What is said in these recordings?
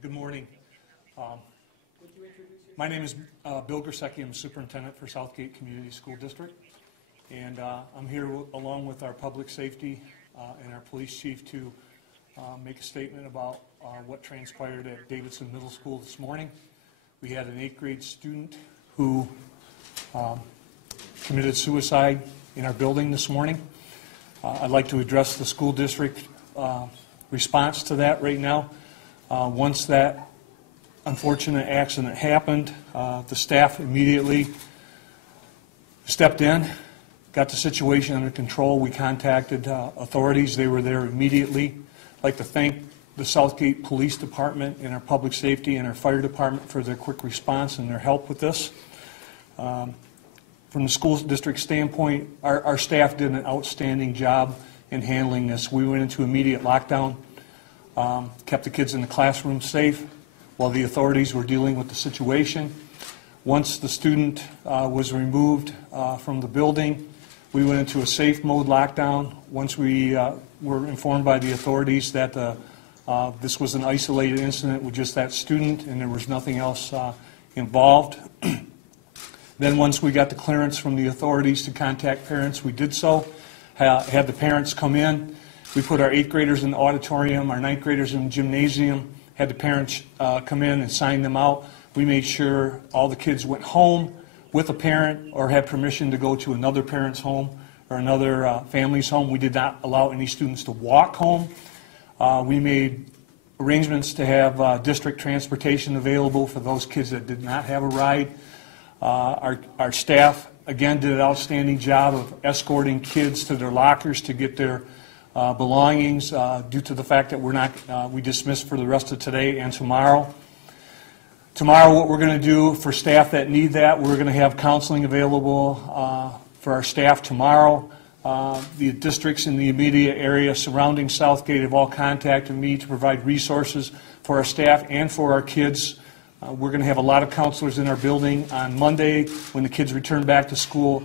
Good morning. My name is Bill Grisecki. I'm Superintendent for Southgate Community School District. And I'm here along with our public safety and our police chief to make a statement about what transpired at Davidson Middle School this morning. We had an 8th grade student who committed suicide in our building this morning. I'd like to address the school district response to that right now. Once that unfortunate accident happened, the staff immediately stepped in, got the situation under control. We contacted authorities. They were there immediately. I'd like to thank the Southgate Police Department and our public safety and our fire department for their quick response and their help with this. From the school district standpoint, our staff did an outstanding job in handling this. We went into immediate lockdown, kept the kids in the classroom safe while the authorities were dealing with the situation. Once the student was removed from the building, we went into a safe mode lockdown. Once we were informed by the authorities that this was an isolated incident with just that student and there was nothing else involved. Then once we got the clearance from the authorities to contact parents, we did so. Had the parents come in. We put our 8th graders in the auditorium, our 9th graders in the gymnasium, had the parents come in and sign them out. We made sure all the kids went home with a parent or had permission to go to another parent's home or another family's home. We did not allow any students to walk home. We made arrangements to have district transportation available for those kids that did not have a ride. Our staff, again, did an outstanding job of escorting kids to their lockers to get their belongings due to the fact that we dismissed for the rest of today and tomorrow. Tomorrow, what we're going to do for staff that need that, we're going to have counseling available for our staff tomorrow. The districts in the immediate area surrounding Southgate have all contacted me to provide resources for our staff and for our kids. We're going to have a lot of counselors in our building on Monday when the kids return back to school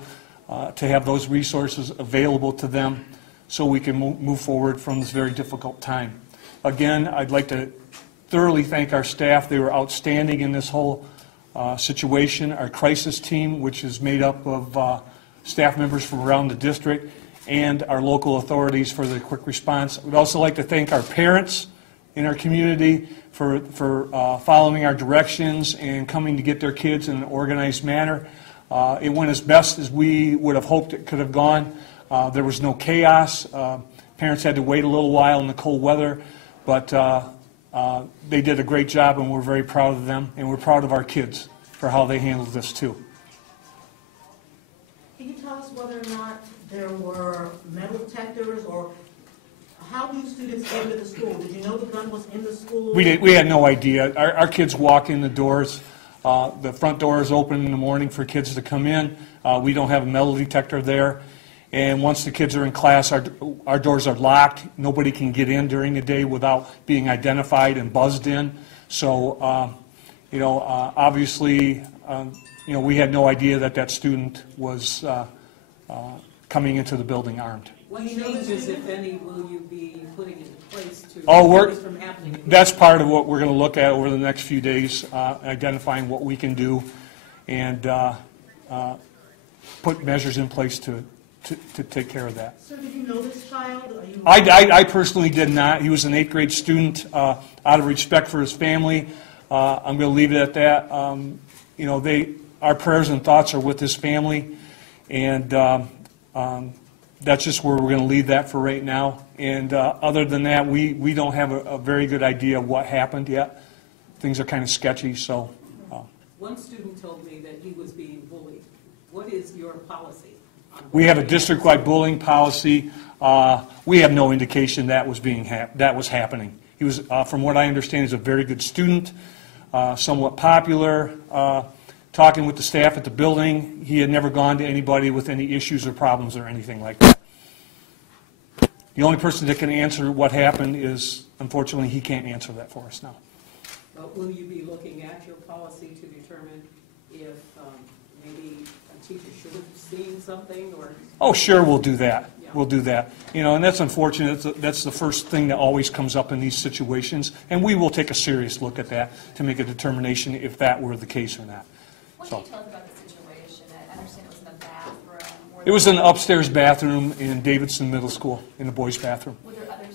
to have those resources available to them so we can move forward from this very difficult time. Again, I'd like to thoroughly thank our staff. They were outstanding in this whole situation. Our crisis team, which is made up of staff members from around the district, and our local authorities for the quick response. We'd also like to thank our parents in our community for following our directions and coming to get their kids in an organized manner. It went as best as we would have hoped it could have gone. There was no chaos. Parents had to wait a little while in the cold weather, but they did a great job, and we're very proud of them, and we're proud of our kids for how they handled this too. Can you tell us whether or not there were metal detectors, or how do students get into the school? Did you know the gun was in the school? We had no idea. Our kids walk in the doors. The front door is open in the morning for kids to come in. We don't have a metal detector there. And once the kids are in class, our doors are locked. Nobody can get in during the day without being identified and buzzed in. So, obviously, we had no idea that student was coming into the building armed. What changes, if any, will you be putting into place to prevent this from happening? That's part of what we're going to look at over the next few days, identifying what we can do and put measures in place to take care of that. Sir, did you know this child? I personally did not. He was an 8th grade student. Out of respect for his family, I'm going to leave it at that. Our prayers and thoughts are with his family, and that's just where we're going to leave that for right now. And other than that, we don't have a very good idea of what happened yet. Things are kind of sketchy. So, one student told me that he was being bullied. What is your policy? We have a district-wide bullying policy. We have no indication that was happening. He was, from what I understand, he's a very good student, somewhat popular. Talking with the staff at the building, he had never gone to anybody with any issues or problems or anything like that. The only person that can answer what happened is, unfortunately, he can't answer that for us now. But will you be looking at your policy to determine if maybe a teacher should have seen something, or? Oh, sure, we'll do that. Yeah. We'll do that. You know, and that's unfortunate. That's the first thing that always comes up in these situations, and we will take a serious look at that to make a determination if that were the case or not. What So. can you tell us about the situation? I understand it was in the bathroom. It was an upstairs bathroom in Davidson Middle School, in the boys' bathroom. Were there other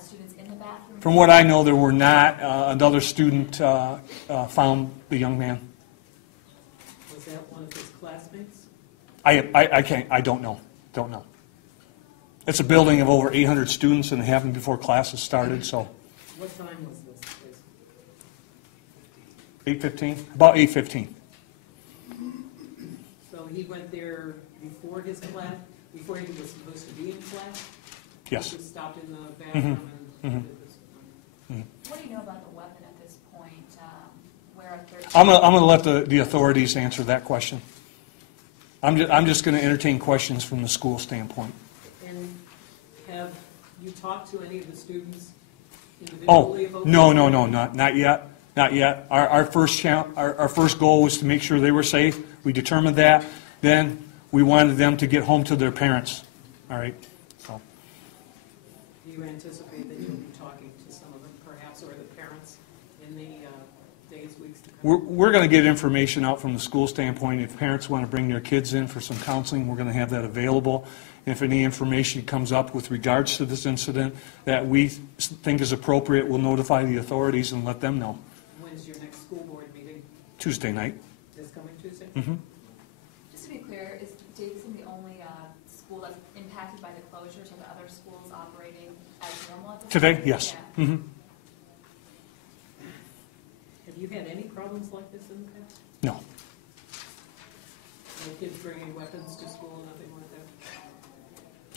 students in the bathroom? From what I know, there were not. Another student found the young man. Was that one of his classmates? I don't know. Don't know. It's a building of over 800 students, and it happened before classes started, so. What time was this? 8:15? About 8:15. So he went there before his class, before he was supposed to be in class? Yes. He just stopped in the bathroom and did this? What do you know about the weapon at this point? Where a 13 I'm gonna let the authorities answer that question. I'm just gonna entertain questions from the school standpoint. And have you talked to any of the students Oh, individually about no, this? not yet, not yet. Our first goal was to make sure they were safe. We determined that. Then we wanted them to get home to their parents. All right, so. Do you anticipate that you'll be talking to some of them perhaps, or the parents, in the days, weeks to come? We're going to get information out from the school standpoint. If parents want to bring their kids in for some counseling, we're going to have that available. If any information comes up with regards to this incident that we think is appropriate, we'll notify the authorities and let them know. When's your next school board meeting? Tuesday night. This coming Tuesday? Mm-hmm. Just to be clear, is Davidson the only school that's impacted by the closures? Are the other schools operating as normal at this Today, point? yes. Yeah. Mm-hmm. Have you had any problems like this in the past? No. No kids bringing weapons to school, nothing like that?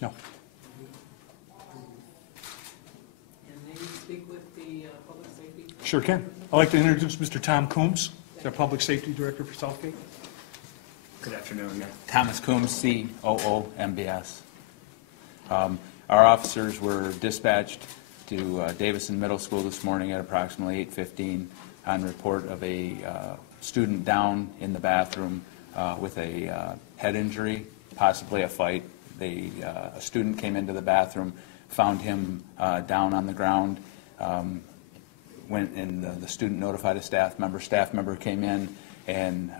No. And may you speak with the public safety? Sure can. I'd like to introduce Mr. Tom Coombs, our Public Safety Director for Southgate. Good afternoon. Thomas Coombs, COO, MBS. Our officers were dispatched to Davidson Middle School this morning at approximately 8:15 on report of a student down in the bathroom with a head injury, possibly a fight. A student came into the bathroom, found him down on the ground, went and the student notified a staff member. Staff member came in and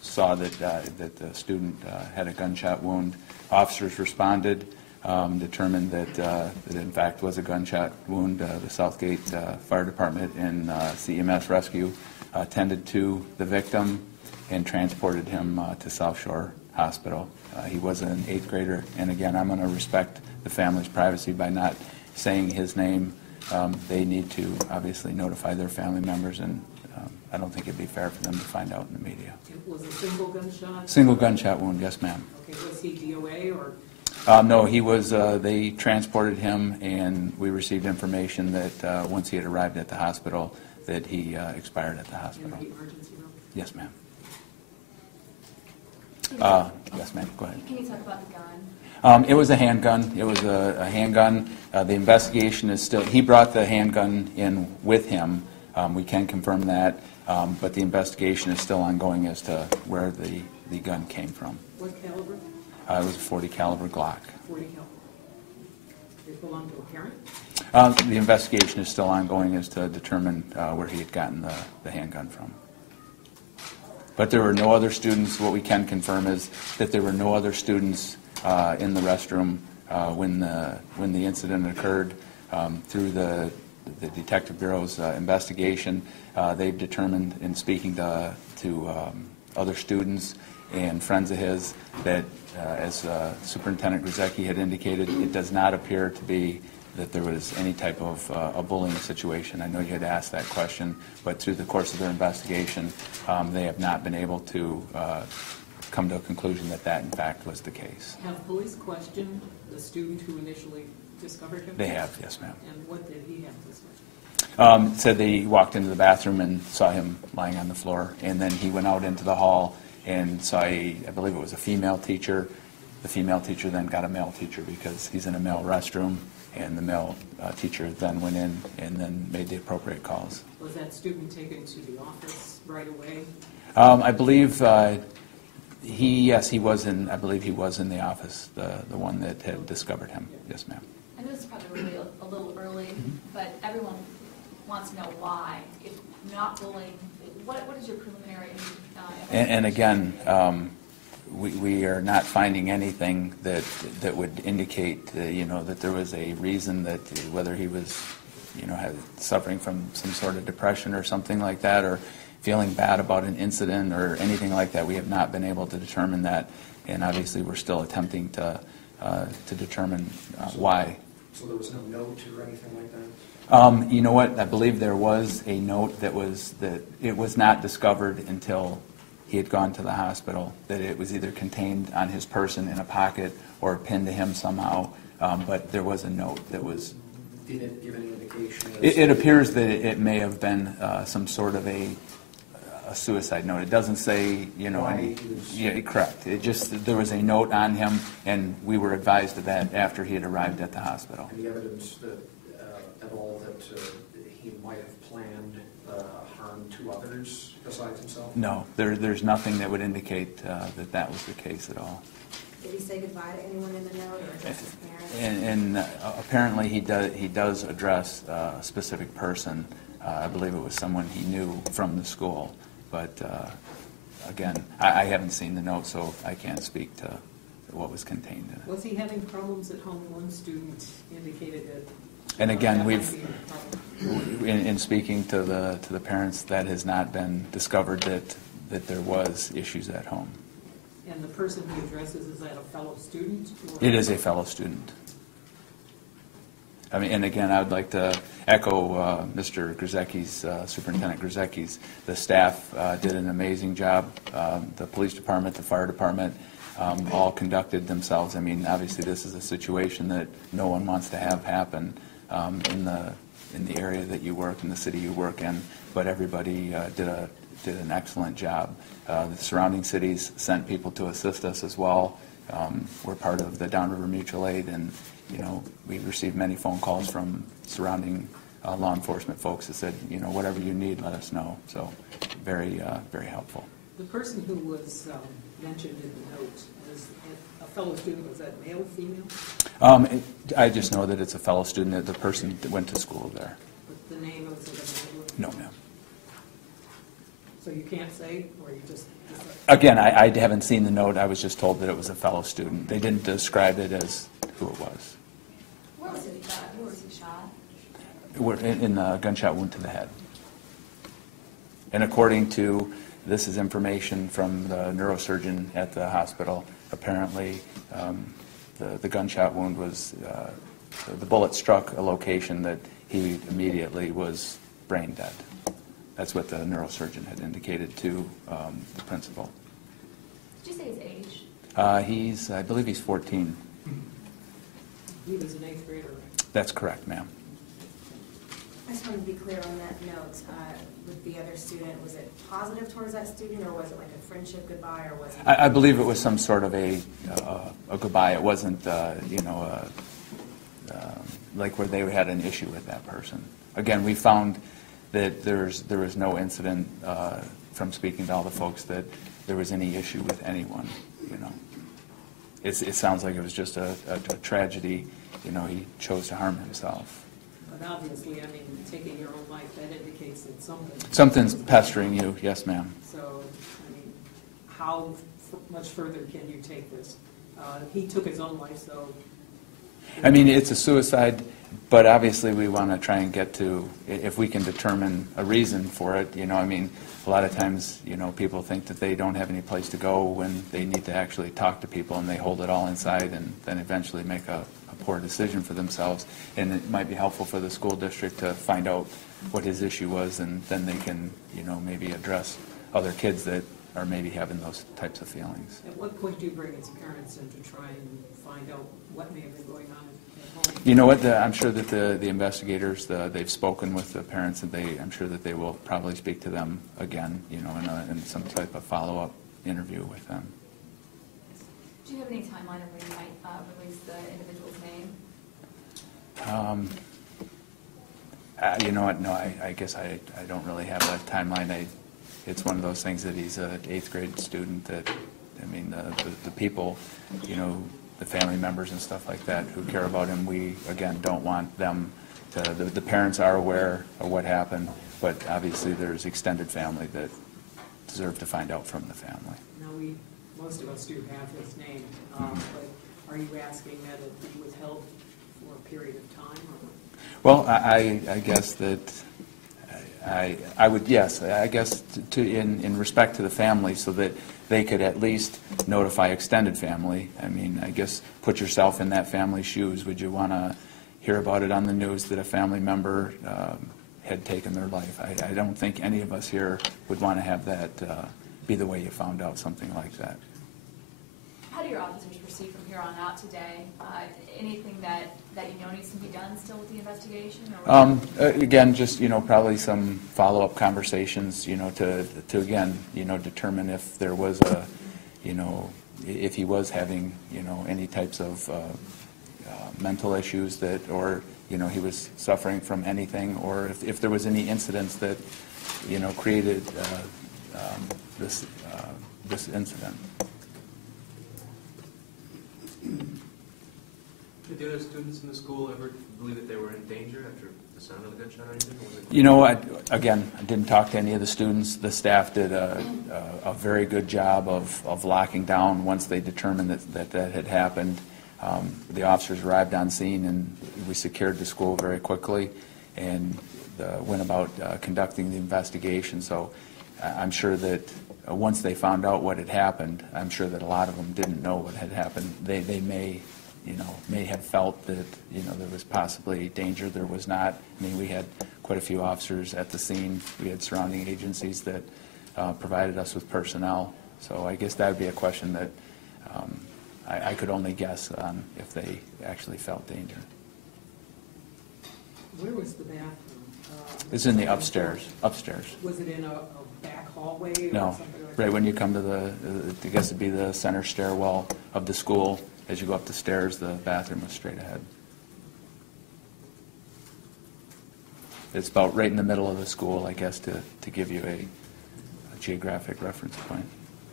saw that the student had a gunshot wound. Officers responded, determined that it in fact was a gunshot wound. The Southgate Fire Department and CEMS Rescue attended to the victim and transported him to South Shore Hospital. He was an 8th grader, and again, I'm going to respect the family's privacy by not saying his name. They need to obviously notify their family members, and I don't think it'd be fair for them to find out in the media. It was a single gunshot? Single gunshot wound, yes, ma'am. Okay, was he DOA or? No, he was, they transported him, and we received information that once he had arrived at the hospital, that he expired at the In hospital. the emergency room? Yes, ma'am. Yes, ma'am, go ahead. Can you talk about the gun? It was a handgun. It was a handgun. The investigation is still, he brought the handgun in with him. We can confirm that, but the investigation is still ongoing as to where the gun came from. What caliber? It was a .40 caliber Glock. 40 caliber. It belonged to a parent? The investigation is still ongoing as to determine where he had gotten the handgun from. But there were no other students. What we can confirm is that there were no other students in the restroom when the incident occurred. Through the Detective Bureau's investigation, they've determined in speaking to other students and friends of his that, as Superintendent Grzecki had indicated, it does not appear to be that there was any type of a bullying situation. I know you had asked that question, but through the course of their investigation, they have not been able to come to a conclusion that that in fact was the case. Have police questioned the student who initially discovered him? They have, yes, ma'am. And what did he have to say? Said they walked into the bathroom and saw him lying on the floor, and then he went out into the hall and saw I believe it was a female teacher. The female teacher then got a male teacher because he's in a male restroom, and the male teacher then went in and then made the appropriate calls. Was that student taken to the office right away? I believe Yes, he was in, I believe he was in the office, the one that had discovered him. Yes, ma'am. I know this is probably really a little early, but everyone wants to know why. If not bullying, what is your preliminary? And again, we are not finding anything that would indicate, that there was a reason that whether he was, suffering from some sort of depression or something like that, or feeling bad about an incident or anything like that. We have not been able to determine that, and obviously we're still attempting to determine why. So there was no note or anything like that? You know what? I believe there was a note that it was not discovered until he had gone to the hospital, that it was either contained on his person in a pocket or pinned to him somehow, but there was a note that was... Did it give any indication? It appears that it may have been some sort of a suicide note. It doesn't say, any... Yeah, correct. It just, there was a note on him, and we were advised of that after he had arrived at the hospital. Any evidence that, at all that he might have planned harm to others besides himself? No, there's nothing that would indicate that was the case at all. Did he say goodbye to anyone in the note, or just his parents? And apparently he does address a specific person. I believe it was someone he knew from the school. But again, I haven't seen the note, so I can't speak to what was contained in it. Was he having problems at home? One student indicated that. And again, that we've, might be a problem. in speaking to the parents, that has not been discovered that there was issues at home. And the person he addresses, is that a fellow student? Or? It is a fellow student. I mean, and again, I would like to echo Mr. Grzecki's, Superintendent Grzecki's. The staff did an amazing job. The police department, the fire department, all conducted themselves. I mean, obviously, this is a situation that no one wants to have happen in the area that you work, in the city you work in. But everybody did an excellent job. The surrounding cities sent people to assist us as well. We're part of the Downriver Mutual Aid, and we received many phone calls from surrounding law enforcement folks that said, whatever you need, let us know. So very, very helpful. The person who was mentioned in the note was a fellow student. Was that male or female? I just know that it's a fellow student. The person that went to school there. But the name was it? No, ma'am. So you can't say, or you just... Again, I haven't seen the note. I was just told that it was a fellow student. They didn't describe it as who it was. Where was he shot? In a gunshot wound to the head. And according to, this is information from the neurosurgeon at the hospital, apparently the gunshot wound was, the bullet struck a location that he immediately was brain dead. That's what the neurosurgeon had indicated to the principal. Did you say his age? I believe he's 14. He was an 8th grader, right? That's correct, ma'am. I just wanted to be clear on that note. With the other student, was it positive towards that student, or was it like a friendship goodbye, or was it? I believe it was some sort of a goodbye. It wasn't, like where they had an issue with that person. Again, we found that there was no incident from speaking to all the folks that there was any issue with anyone. It sounds like it was just a tragedy. He chose to harm himself. But obviously, I mean, taking your own life, that indicates that something's pestering you. Yes, ma'am. So, I mean, how much further can you take this? He took his own life, so... I mean, it's a suicide, but obviously we want to try and get to, if we can determine a reason for it. I mean, a lot of times, people think that they don't have any place to go when they need to actually talk to people, and they hold it all inside and then eventually make a poor decision for themselves. And it might be helpful for the school district to find out what his issue was, and then they can, maybe address other kids that are maybe having those types of feelings. At what point do you bring his parents in to try and find out what may have been going on at home? You know what? I'm sure that the investigators, they've spoken with the parents, and I'm sure that they will probably speak to them again, in some type of follow-up interview with them. Do you have any timeline of when you might release the individual's name? You know what? No, I guess I don't really have a timeline. It's one of those things that he's an 8th grade student that I mean, the people, you know, the family members and stuff like that who care about him, we, again, don't want them to, the parents are aware of what happened, but obviously there's extended family that deserve to find out from the family. Now, most of us do have his name, but are you asking that it be withheld for a period of time? Or? Well, I guess that I would, yes, I guess in respect to the family, so that they could at least notify extended family. I mean, I guess put yourself in that family's shoes. Would you want to hear about it on the news that a family member had taken their life? I don't think any of us here would want to have that be the way you found out something like that. How do your officers proceed from here on out today? Anything that you know needs to be done still with the investigation? Or Again, just, you know, probably some follow-up conversations, you know, to again, you know, determine if there was a, you know, if he was having, you know, any types of mental issues that, or, you know, he was suffering from anything, or if there was any incidents that, you know, created this incident. Did the other students in the school ever believe that they were in danger after the sound of the gunshot or anything? You know, again, I didn't talk to any of the students. The staff did a very good job of locking down once they determined that had happened. The officers arrived on scene, and we secured the school very quickly and went about conducting the investigation. So I'm sure that once they found out what had happened, I'm sure that a lot of them didn't know what had happened. They may, you know, may have felt that, you know, there was possibly danger. There was not. I mean, we had quite a few officers at the scene. We had surrounding agencies that provided us with personnel. So I guess that would be a question that I could only guess on if they actually felt danger. Where was the bathroom? It's in the upstairs. Upstairs. Was it in a back hallway or No. something like Right that? when you come to I guess it'd be the center stairwell of the school. As you go up the stairs, the bathroom was straight ahead. It's about right in the middle of the school, I guess, to give you a geographic reference point.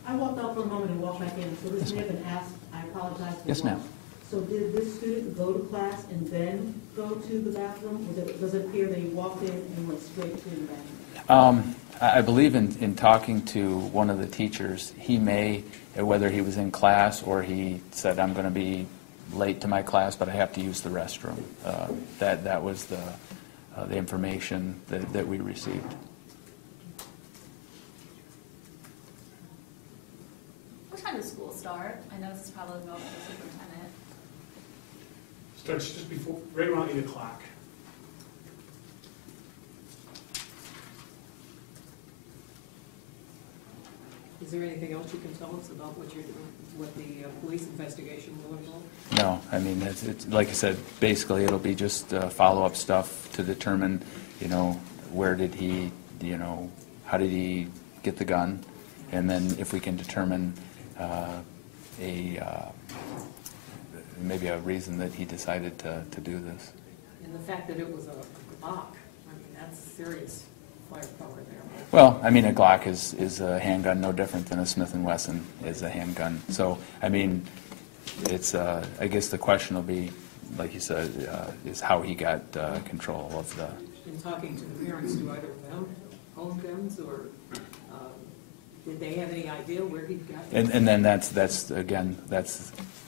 I walked out for a moment and walked back in, so this may have been asked, I apologize. for Yes, ma'am. once. So did this student go to class and then go to the bathroom? Does it appear that he walked in and went straight to the bathroom? I believe in talking to one of the teachers, he may, whether he was in class or he said, I'm going to be late to my class, but I have to use the restroom. That was the information that we received. what time does school start? I know this is probably about the superintendent. Starts just before, right around 8 o'clock. Is there anything else you can tell us about what you're doing, what the police investigation will involve? No, I mean, it's like I said, basically it'll be just follow-up stuff to determine, you know, where did he, you know, how did he get the gun, and then if we can determine maybe a reason that he decided to do this. And the fact that it was a Glock, I mean, that's serious firepower there. Well, I mean, a Glock is a handgun no different than a Smith & Wesson is a handgun. So, I mean, it's, I guess the question will be, like you said, is how he got control of the... In talking to the parents, do either of them own guns, or did they have any idea where he got them? And then that's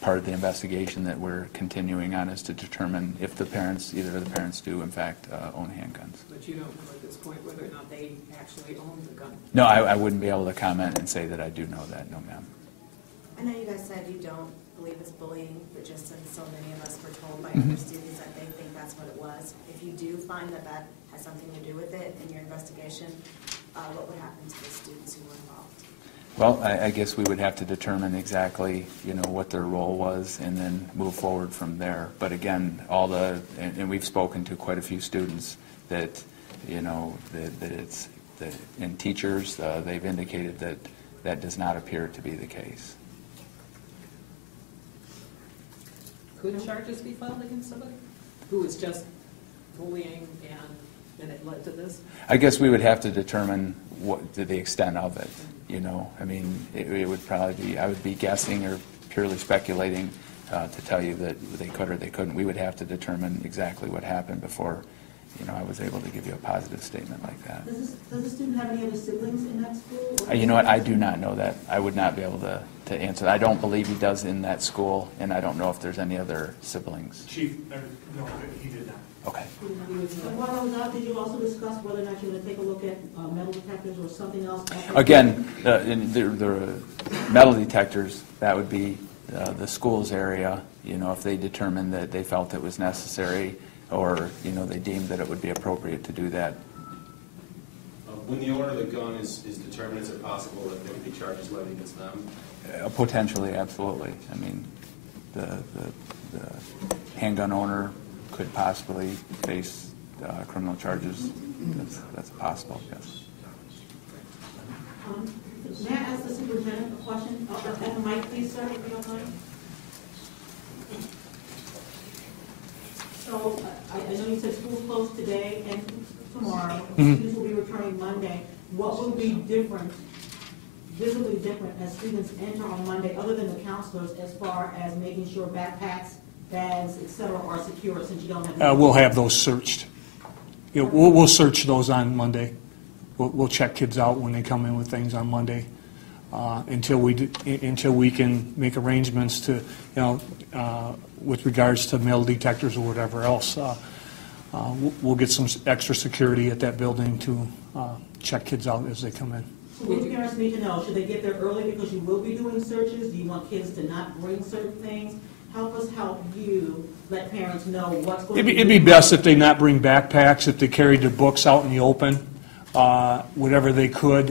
part of the investigation that we're continuing on, is to determine if the parents, either of the parents do, in fact, own handguns. But you don't know at this point whether or not they actually own the gun. No, I wouldn't be able to comment and say that I do know that, no, ma'am. I know you guys said you don't believe it's bullying, but just since so many of us were told by other students that they think that's what it was, if you do find that that has something to do with it in your investigation, what would happen to the students who were involved? Well, I guess we would have to determine exactly, you know, what their role was and then move forward from there. But again, and we've spoken to quite a few students that, you know, and teachers, they've indicated that that does not appear to be the case. Could charges be filed against somebody who was just bullying and it led to this? I guess we would have to determine what the extent of it. you know, I mean, it would probably be, I would be guessing or purely speculating to tell you that they could or they couldn't. We would have to determine exactly what happened before, you know, I was able to give you a positive statement like that. Does the student have any other siblings in that school? Or You know what, I do not know that. I would not be able to answer that. I don't believe he does in that school, and I don't know if there's any other siblings. Chief, no, he did not. Okay. And while I was out, did you also discuss whether or not you're going to take a look at metal detectors or something else? Again, the metal detectors, that would be the school's area, you know, if they determined that they felt it was necessary or, you know, they deemed that it would be appropriate to do that. When the owner of the gun is determined, is it possible that there could be charges levied against them? Potentially, absolutely. I mean, the handgun owner could possibly face criminal charges. That's possible, yes. May I ask the superintendent a question? At the mic, please, sir, if you don't mind. So, I know you said school's closed today and tomorrow. Students will be returning Monday. What will be different, visibly different, as students enter on Monday, other than the counselors, as far as making sure backpacks, bags, et cetera, are secure, since you don't have... We'll have those searched. You know, we'll search those on Monday. We'll check kids out when they come in with things on Monday until we can make arrangements to, you know, with regards to metal detectors or whatever else. We'll get some extra security at that building to check kids out as they come in. So what do parents need to know? Should they get there early because you will be doing searches? Do you want kids to not bring certain things? Help us help you let parents know what's going to be... It'd be best if they not bring backpacks, if they carried their books out in the open, whatever they could.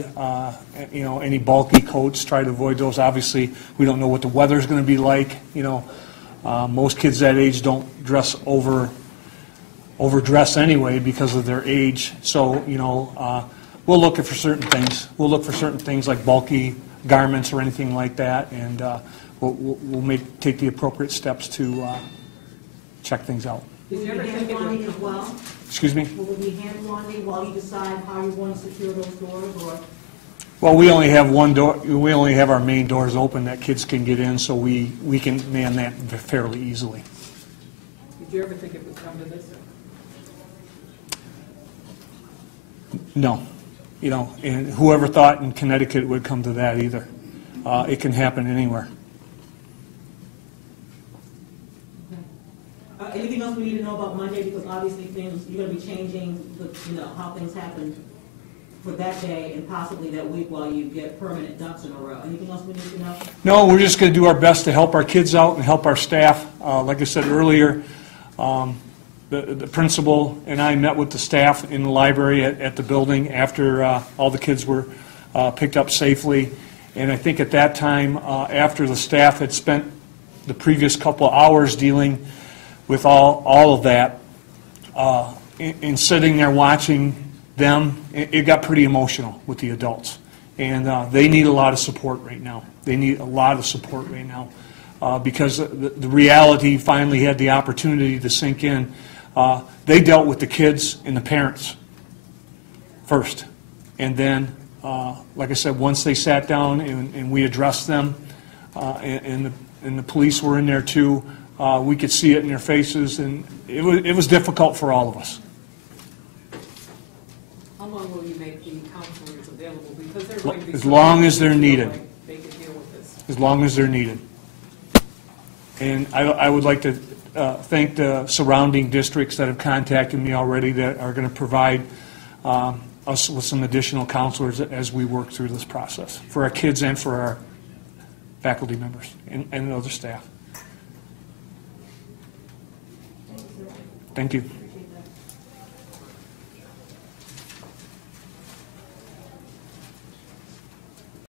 You know, any bulky coats, try to avoid those. Obviously, we don't know what the weather's going to be like. You know, most kids that age don't overdress anyway because of their age. So, you know, we'll look for certain things. We'll look for certain things like bulky garments or anything like that, and we'll take the appropriate steps to check things out. Will you be hand wanding as well? Excuse me? Will we be hand wanding while you decide how you're going to secure those doors, or? Well, we only have one door. We only have our main doors open that kids can get in, so we can man that fairly easily. Did you ever think it would come to this? No, you know, and whoever thought in Connecticut it would come to that either. It can happen anywhere. Anything else we need to know about Monday? Because obviously things, you're going to be changing the, you know, how things happen for that day and possibly that week while you get permanent ducks in a row. Anything else we need to know? No, we're just going to do our best to help our kids out and help our staff. Like I said earlier, the principal and I met with the staff in the library at the building after all the kids were picked up safely. And I think at that time, after the staff had spent the previous couple of hours dealing with all of that, and sitting there watching them, it got pretty emotional with the adults. And they need a lot of support right now. They need a lot of support right now because the reality finally had the opportunity to sink in. They dealt with the kids and the parents first. And then, like I said, once they sat down and we addressed them, and the police were in there too, we could see it in their faces, and it was difficult for all of us. How long will you make the counselors available? Because they're going to be... As long as they're needed. Like they can deal with this. As long as they're needed. And I would like to thank the surrounding districts that have contacted me already that are going to provide us with some additional counselors as we work through this process for our kids and for our faculty members and other staff. Thank you.